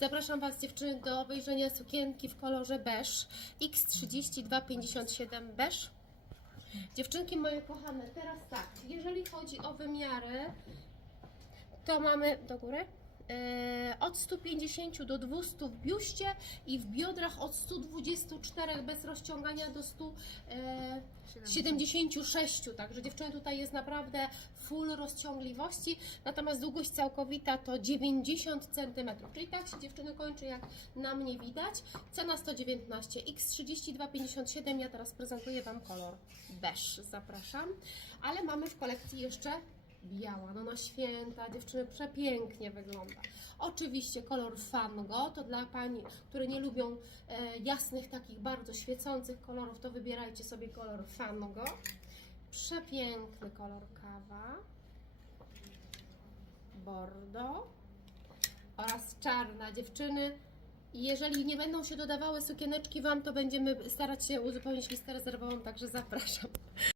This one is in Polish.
Zapraszam Was dziewczyny do obejrzenia sukienki w kolorze beż X3257 beż. Dziewczynki moje kochane, teraz tak, jeżeli chodzi o wymiary, to mamy do góry e, od 150 do 200 w biuście i w biodrach od 124 bez rozciągania do 176. Także dziewczyny tutaj jest naprawdę full rozciągliwości, natomiast długość całkowita to 90 cm. Czyli tak się dziewczyny kończy jak na mnie widać. Cena 119 X3257. Ja teraz prezentuję Wam kolor beż. Zapraszam. Ale mamy w kolekcji jeszcze biała, no na święta, dziewczyny przepięknie wygląda. Oczywiście kolor Fango, to dla Pani, które nie lubią e, jasnych, takich bardzo świecących kolorów, to wybierajcie sobie kolor Fango. Przepiękny kolor kawa, bordo oraz czarna. Dziewczyny, jeżeli nie będą się dodawały sukieneczki Wam, to będziemy starać się uzupełnić listę rezerwową, także zapraszam.